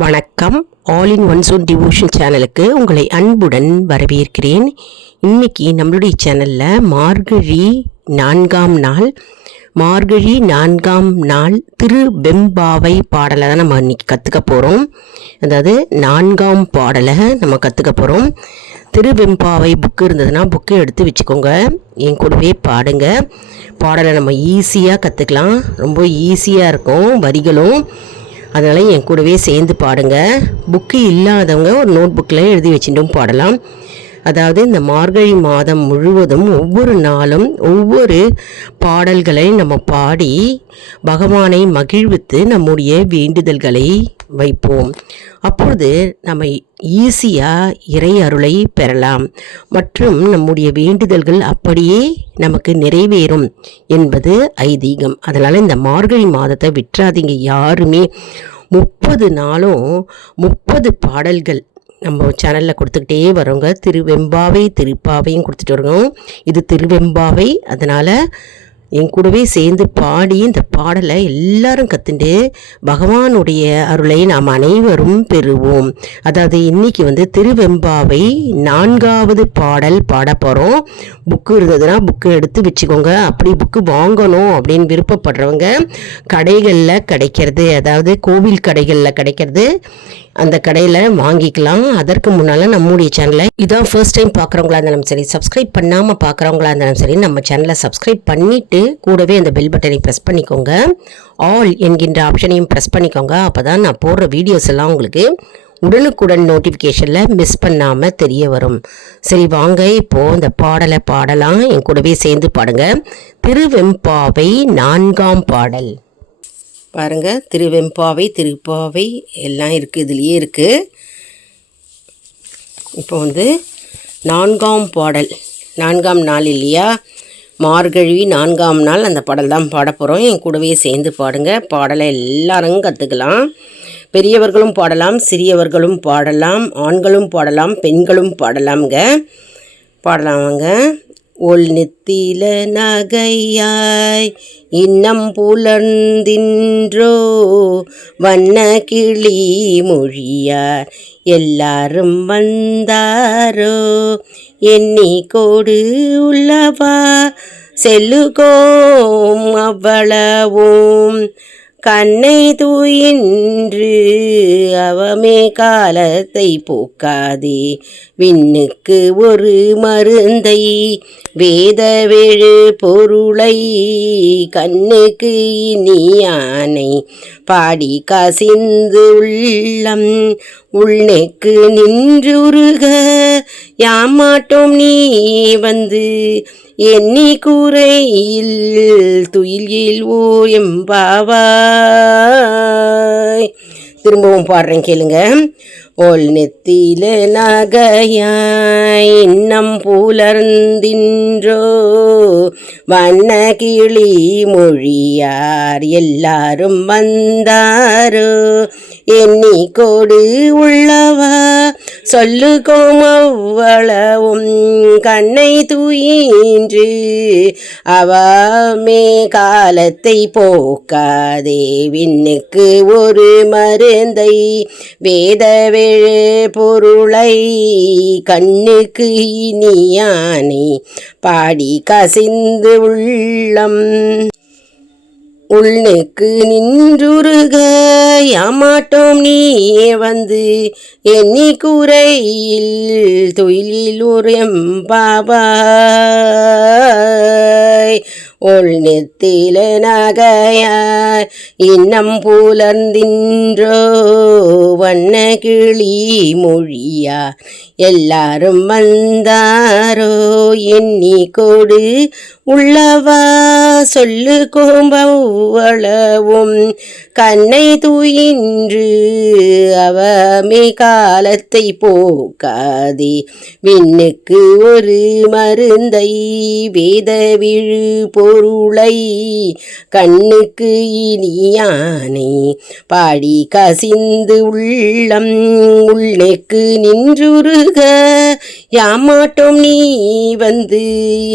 வணக்கம். All in one zone devotion சேனலுக்கு உங்களை அன்புடன் வரவேற்கிறேன். இன்னைக்கு நம்மளுடைய சேனலில் மார்கழி 4ஆம் நாள் திருவெம்பாவை பாடலை தான் நம்ம இன்னைக்கு கற்றுக்க போகிறோம். அதாவது 4ஆம் பாடலை நம்ம கற்றுக்க போகிறோம். திருவெம்பாவை புக்கு இருந்ததுன்னா புக்கு எடுத்து வச்சுக்கோங்க, என் கூடவே பாடுங்க. பாடலை நம்ம ஈஸியாக கற்றுக்கலாம், ரொம்ப ஈஸியாக இருக்கும் வரிகளும். அதனால் என் கூடவே சேர்ந்து பாடுங்க. புக்கு இல்லாதவங்க ஒரு நோட் புக்கில் எழுதி வச்சுட்டும் பாடலாம். அதாவது இந்த மார்கழி மாதம் முழுவதும் ஒவ்வொரு நாளும் ஒவ்வொரு பாடல்களை நம்ம பாடி பகவானை மகிழ்வித்து நம்முடைய வேண்டுதல்களை வைப்போம். அப்பொழுது நம்ம ஈஸியாக இறை அருளை பெறலாம் மற்றும் நம்முடைய வேண்டுதல்கள் அப்படியே நமக்கு நிறைவேறும் என்பது ஐதீகம். அதனால் இந்த மார்கழி மாதத்தை விட்டுறாதீங்க யாருமே. 30 நாளும் 30 பாடல்கள் நம்ம சேனலில் கொடுத்துக்கிட்டே வரோங்க. திருவெம்பாவை திருப்பாவையும் கொடுத்துட்டு வரோம். இது திருவெம்பாவை, அதனால் என் கூடவே சேர்ந்து பாடி இந்த பாடலை எல்லாரும் கற்றுண்டு பகவானுடைய அருளை நாம் அனைவரும் பெறுவோம். அதாவது இன்றைக்கி திருவெம்பாவை 4ஆவது பாடல் பாட போகிறோம். புக்கு இருந்ததுன்னா புக்கு எடுத்து வச்சுக்கோங்க. அப்படி புக்கு வாங்கணும் அப்படின்னு விருப்பப்படுறவங்க கடைகளில் கிடைக்கிறது, அதாவது கோவில் கடைகளில் கிடைக்கிறது, அந்த கடையில் வாங்கிக்கலாம். அதற்கு முன்னால் நம்முடைய சேனலை இதான் ஃபர்ஸ்ட் டைம் பார்க்குறவங்களா இருந்தாலும் சரி, சப்ஸ்கிரைப் பண்ணாமல் பார்க்குறவங்களா இருந்தாலும் சரி, நம்ம சேனலை சப்ஸ்கிரைப் பண்ணிவிட்டு கூடவே அந்த பெல் பட்டனை ப்ரெஸ் பண்ணிக்கோங்க. ஆல் என்கின்ற ஆப்ஷனையும் ப்ரெஸ் பண்ணிக்கோங்க. அப்போ தான் நான் போடுற வீடியோஸ் எல்லாம் உங்களுக்கு உடனுக்குடன் நோட்டிஃபிகேஷனில் மிஸ் பண்ணாமல் தெரிய வரும். சரி வாங்க, இப்போது இந்த பாடலை பாடலாம். என் கூடவே சேர்ந்து பாடுங்க. திருவெம்பாவை 4ஆம் பாடல் பாருங்கள். திருவெம்பாவை திருப்பாவை எல்லாம் இருக்குது, இதுலேயே இருக்குது. இப்போ 4ஆம் பாடல், 4ஆம் நாள் இல்லையா, மார்கழி 4ஆம் நாள் அந்த பாடல் தான் பாட போகிறோம். என் கூடவே சேர்ந்து பாடுங்க. பாடலை எல்லாரும் கற்றுக்கலாம். பெரியவர்களும் பாடலாம், சிறியவர்களும் பாடலாம், ஆண்களும் பாடலாம், பெண்களும் பாடலாம்ங்க. பாடலாமாங்க. ஒல் நெத்தில நகையாய் இன்னம் புலர்ந்தின்றோ வண்ண கிளி மொழியார் எல்லாரும் வந்தாரோ எண்ணி கோடு உள்ளவா செல்லுகோம் அவ்வளவும் கண்ணை தூயின்று அவமே காலத்தை போக்காதே விண்ணுக்கு ஒரு மருந்தை வேதவெழு பொருளை கண்ணுக்கு இனியானை பாடி கசிந்து உள்ளம் உள்நெக்கு நின்றுருக யாமாட்டோம் நீ எண்ணி கூரையில் துயிலில் ஓ எம்பாவாய். திரும்பவும் பாடுறேன், கேளுங்க. ஒல் நெத்தில நகையாய் இன்னம் புலர்ந்தின்றோ வண்ண கிளி மொழியார் எல்லாரும் வந்தாரோ எண்ணி கோடு உள்ளவா சொல்லுகோம் அவ்வளவும் கண்ணை தூயின்று அவமே காலத்தை போக்காதே விண்ணுக்கு ஒரு மருந்தை வேதவெழு பொருளை கண்ணுக்கு இனியானை பாடி கசிந்து உள்ளம் உள்நெக்கு நின்றுருக யாமாட்டோம் நீ எண்ணி கூரையில் தொழிலில் ஒரு எம்பாவாய். ஒள் நெத்தில நகையாய் இன்னம் புலர்ந்தின்றோ வண்ண கிளி மொழியா எல்லாரும் வந்தாரோ எண்ணி கோடு உள்ளவா சொல்லு கோம்பளவும் கண்ணை தூயின்று அவமே காலத்தை போக்காதே விண்ணுக்கு ஒரு மருந்தை வேதவிழு பொருளை கண்ணுக்கு இனியானை பாடி கசிந்து உள்ளம் உள்நெக்கு நின்றுருக யாமாட்டோம் நீ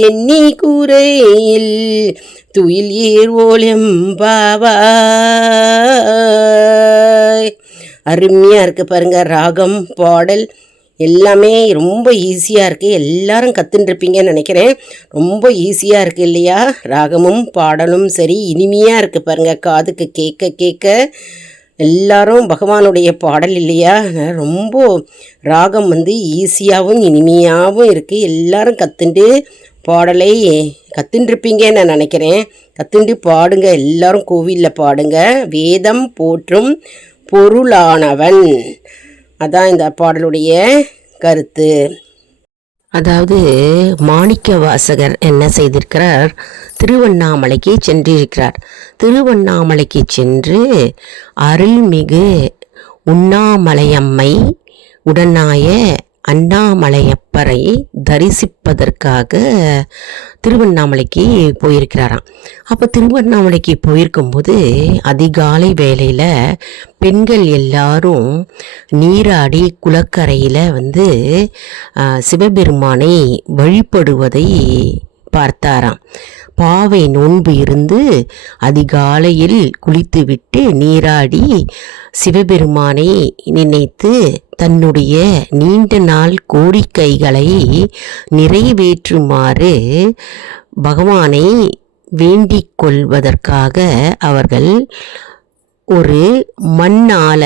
எண்ணி கூரையில் துயில் ஏர்வோல் எம்பாவாய். அருமையாக இருக்குது பாருங்கள். ராகம் பாடல் எல்லாமே ரொம்ப ஈஸியாக இருக்குது. எல்லாரும் கற்றுட்டுருப்பீங்கன்னு நினைக்கிறேன். ரொம்ப ஈஸியாக இருக்குது இல்லையா? ராகமும் பாடலும் சரி இனிமையாக இருக்குது பாருங்கள். காதுக்கு கேட்க கேட்க எல்லாரும் பகவானுடைய பாடல் இல்லையா? ரொம்ப ராகம் ஈஸியாகவும் இனிமையாகவும் இருக்குது. எல்லாரும் கற்றுண்டு பாடலை கற்றுட்டுருப்பீங்கன்னு நான் நினைக்கிறேன். கற்றுண்டு பாடுங்க, எல்லாரும் கோவிலில் பாடுங்க. வேதம் போற்றும் பொருளானவன், அதான் இந்த பாடலுடைய கருத்து. அதாவது மாணிக்க வாசகர் என்ன செய்திருக்கிறார்? திருவண்ணாமலைக்கு சென்றிருக்கிறார். திருவண்ணாமலைக்கு சென்று அருள்மிகு உண்ணாமலையம்மை உடனாய அண்ணாமலையப்பரை தரிசிப்பதற்காக திருவண்ணாமலைக்கு போயிருக்கிறாராம். அப்போ திருவண்ணாமலைக்கு போயிருக்கும்போது அதிகாலை வேளையில் பெண்கள் எல்லாரும் நீராடி குளக்கரையில் சிவபெருமானை வழிபடுவதை பார்த்தாராம். பாவை நோன்பு இருந்து அதிகாலையில் குளித்துவிட்டு நீராடி சிவபெருமானை நினைத்து தன்னுடைய நீண்ட நாள் கோரிக்கைகளை நிறைவேற்றுமாறு பகவானை வேண்டிக் கொள்வதற்காக அவர்கள் ஒரு மண்ணால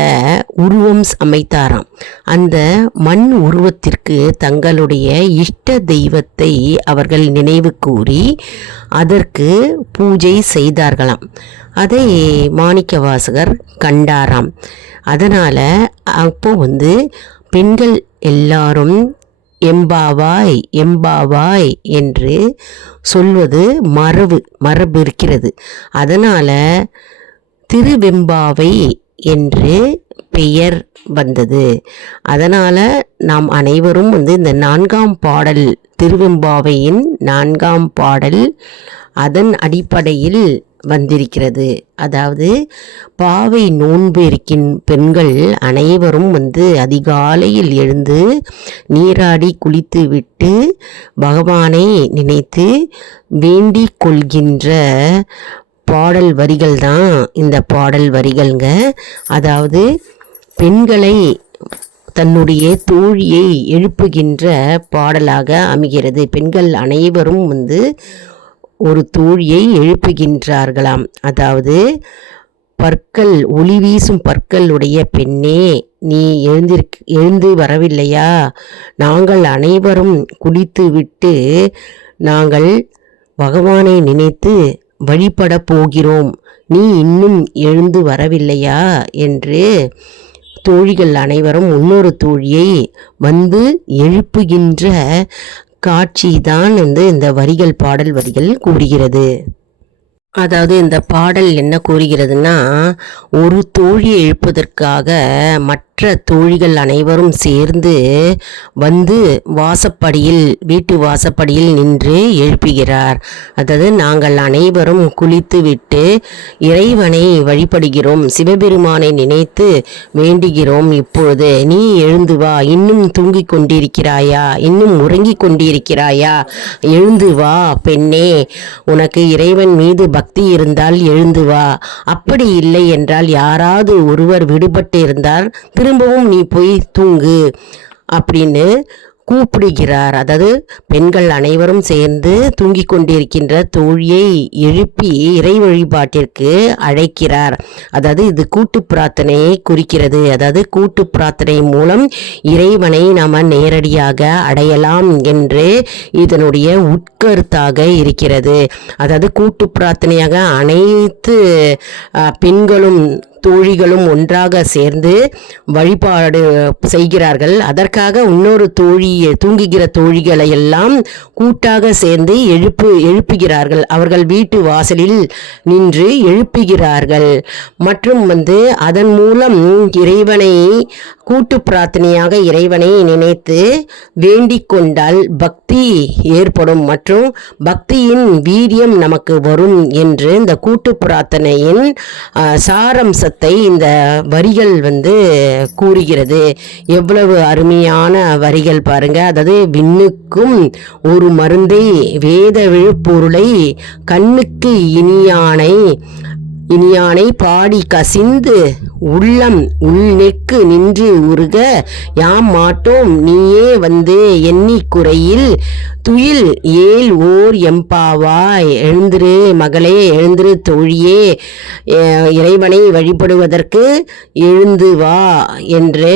உருவம் அமைத்தாராம். அந்த மண் உருவத்திற்கு தங்களுடைய இஷ்ட தெய்வத்தை அவர்கள் நினைவு கூறி அதற்கு பூஜை செய்தார்களாம். அதை மாணிக்க வாசகர் கண்டாராம். அதனால் அப்போ பெண்கள் எல்லாரும் எம்பாவாய் எம்பாவாய் என்று சொல்வது மரபு இருக்கிறது. அதனால் திருவெம்பாவை என்று பெயர் வந்தது. அதனால் நாம் அனைவரும் இந்த 4ஆம் பாடல், திருவெம்பாவையின் 4ஆம் பாடல் அதன் அடிப்படையில் வந்திருக்கிறது. அதாவது பாவை நோன்பு இருக்கின் பெண்கள் அனைவரும் அதிகாலையில் எழுந்து நீராடி குளித்து விட்டு பகவானை நினைத்து வேண்டிக் கொள்கின்ற பாடல் வரிகள் தான் இந்த பாடல் வரிகள்ங்க. அதாவது பெண்களை தன்னுடைய தோழியை எழுப்புகின்ற பாடலாக அமைகிறது. பெண்கள் அனைவரும் ஒரு தோழியை எழுப்புகின்றார்களாம். அதாவது பற்கள் ஒளி வீசும் பற்களுடைய பெண்ணே, நீ எழுந்து வரவில்லையா? நாங்கள் அனைவரும் குளித்து விட்டு நாங்கள் பகவானை நினைத்து வழிபட போகிறோம், நீ இன்னும் எழுந்து வரவில்லையா என்று தோழிகள் அனைவரும் இன்னொரு தோழியை எழுப்புகின்ற காட்சி தான் இந்த வரிகள், பாடல் வரிகள் கூறுகிறது. அதாவது இந்த பாடல் என்ன கூறுகிறதுனா, ஒரு தோழியை எழுப்பதற்காக மற்ற தோழிகள் அனைவரும் சேர்ந்து வாசப்படியில், வீட்டு வாசப்படியில் நின்று எழுப்புகிறார். அதாவது நாங்கள் அனைவரும் குளித்து விட்டு இறைவனை வழிபடுகிறோம், சிவபெருமானை நினைத்து வேண்டுகிறோம். இப்பொழுது நீ எழுந்து வா, இன்னும் தூங்கிக் கொண்டிருக்கிறாயா? இன்னும் உறங்கிக் கொண்டிருக்கிறாயா? எழுந்து வா பெண்ணே, உனக்கு இறைவன் மீது பக்தி இருந்தால் எழுந்து வா. அப்படி இல்லை என்றால் யாராவது ஒருவர் விடுபட்டு இருந்தால் திரும்பவும் நீ போய் தூங்கு அப்படின்னு கூப்பிடுகிறார். அதாவது பெண்கள் அனைவரும் சேர்ந்து தூங்கிக் கொண்டிருக்கின்ற தோழியை எழுப்பி இறை வழிபாட்டிற்கு அழைக்கிறார். அதாவது இது கூட்டு பிரார்த்தனையை குறிக்கிறது. அதாவது கூட்டு பிரார்த்தனை மூலம் இறைவனை நாம் நேரடியாக அடையலாம் என்று இதனுடைய உட்கருத்தாக இருக்கிறது. அதாவது கூட்டு பிரார்த்தனையாக அனைத்து பெண்களும் தோழிகளும் ஒன்றாக சேர்ந்து வழிபாடு செய்கிறார்கள். அதற்காக இன்னொரு தூங்குகிற தோழிகளை எல்லாம் கூட்டாக சேர்ந்து எழுப்புகிறார்கள். அவர்கள் வீட்டு வாசலில் நின்று எழுப்புகிறார்கள். மற்றும் அதன் மூலம் இறைவனை கூட்டு பிரார்த்தனையாக இறைவனை நினைத்து வேண்டிக் கொண்டால் பக்தி ஏற்படும் மற்றும் பக்தியின் வீரியம் நமக்கு வரும் என்று இந்த கூட்டு பிரார்த்தனையின் சாரம்சத்தை இந்த வரிகள் கூறுகிறது. எவ்வளவு அருமையான வரிகள் பாருங்க. அதாவது விண்ணுக்கும் ஒரு மருந்தை வேத விழுப்பொருளை கண்ணுக்கு இனியானை இனியானை பாடி கசிந்து உள்ளம் உள்நெக்கு நின்று உருக யாம் மாட்டோம் நீயே வந்து எண்ணிக்குறையில் துயில் ஏல் ஓர் எம்பாவாய். எழுந்திரு மகளே, எழுந்திரு தோழியே, இறைவனை வழிபடுவதற்கு எழுந்து வா என்று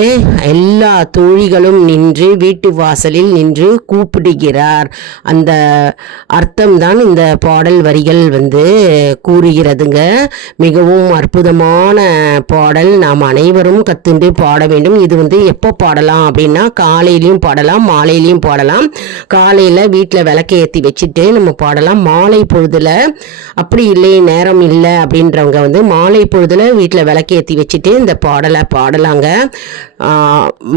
எல்லா தோழிகளும் நின்று வீட்டு வாசலில் நின்று கூப்பிடுகிறார். அந்த அர்த்தம்தான் இந்த பாடல் வரிகள் கூறுகிறதுங்க. மிகவும் அற்புதமான பாடல். நாம் அனைவரும் கத்துண்டு பாட வேண்டும். இது எப்போ பாடலாம் அப்படின்னா, காலையிலையும் பாடலாம், மாலையிலையும் பாடலாம். காலையில் வீட்டில் விளக்கை ஏற்றி வச்சுட்டு நம்ம பாடலாம். மாலை பொழுதுல அப்படி இல்லை, நேரம் இல்லை அப்படின்றவங்க மாலை பொழுதுல வீட்டில் விளக்கை ஏற்றி வச்சுட்டு இந்த பாடலை பாடலாங்க.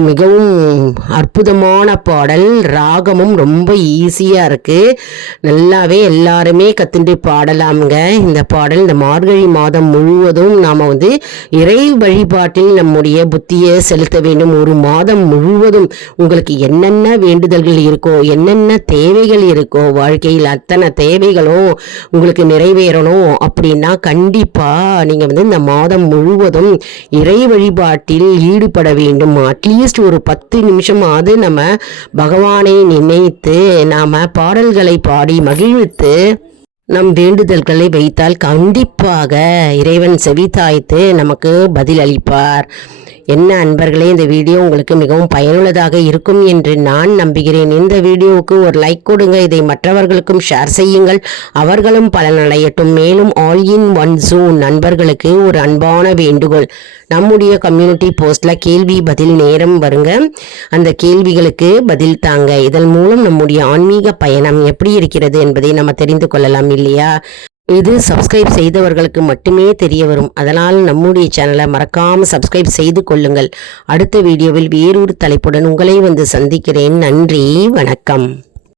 மிகவும் அற்புதமான பாடல். ராகமும் ரொம்ப ஈஸியாக இருக்குது. நல்லாவே எல்லாருமே கத்துண்டு பாடலாம்ங்க. இந்த பாடல் இந்த மார்கழி மாதம் முழுவதும் நாம் இறை வழிபாட்டில் நம்முடைய புத்தியை செலுத்த வேண்டும். ஒரு மாதம் முழுவதும் உங்களுக்கு என்னென்ன வேண்டுதல்கள் இருக்கோ, என்னென்ன தேவைகள் இருக்கோ, வாழ்க்கையில் அத்தனை தேவைகளும் உங்களுக்கு நிறைவேறணும் அப்படின்னா கண்டிப்பாக நீங்கள் இந்த மாதம் முழுவதும் இறை வழிபாட்டில் ஈடுபட வேண்டும். அட்லீஸ்ட் ஒரு 10 நிமிஷமாவது நம்ம பகவானை நினைத்து நாம் பாடல்களை பாடி மகிழ்வித்து நம் வேண்டுதல்களை வைத்தால் கண்டிப்பாக இறைவன் செவிதாய்த்து நமக்கு பதில் அளிப்பார். என்ன அன்பர்களே, இந்த வீடியோ உங்களுக்கு மிகவும் பயனுள்ளதாக இருக்கும் என்று நான் நம்புகிறேன். இந்த வீடியோவுக்கு ஒரு லைக் கொடுங்க. இதை மற்றவர்களுக்கும் ஷேர் செய்யுங்கள், அவர்களும் பலனடையட்டும். மேலும் ஆல் இன் ஒன் ஜோன் நண்பர்களுக்கு ஒரு அன்பான வேண்டுகோள். நம்முடைய கம்யூனிட்டி போஸ்டில் கேள்வி பதில் நேரம் வருங்க. அந்த கேள்விகளுக்கு பதில் தாங்க. இதன் மூலம் நம்முடைய ஆன்மீக பயணம் எப்படி இருக்கிறது என்பதை நம்ம தெரிந்து கொள்ளலாம் இல்லையா? இது சப்ஸ்கிரைப் செய்தவர்களுக்கு மட்டுமே தெரிய வரும். அதனால் நம்முடைய சேனலை மறக்காமல் சப்ஸ்கிரைப் செய்து கொள்ளுங்கள். அடுத்த வீடியோவில் வேறொரு தலைப்புடன் உங்களை சந்திக்கிறேன். நன்றி, வணக்கம்.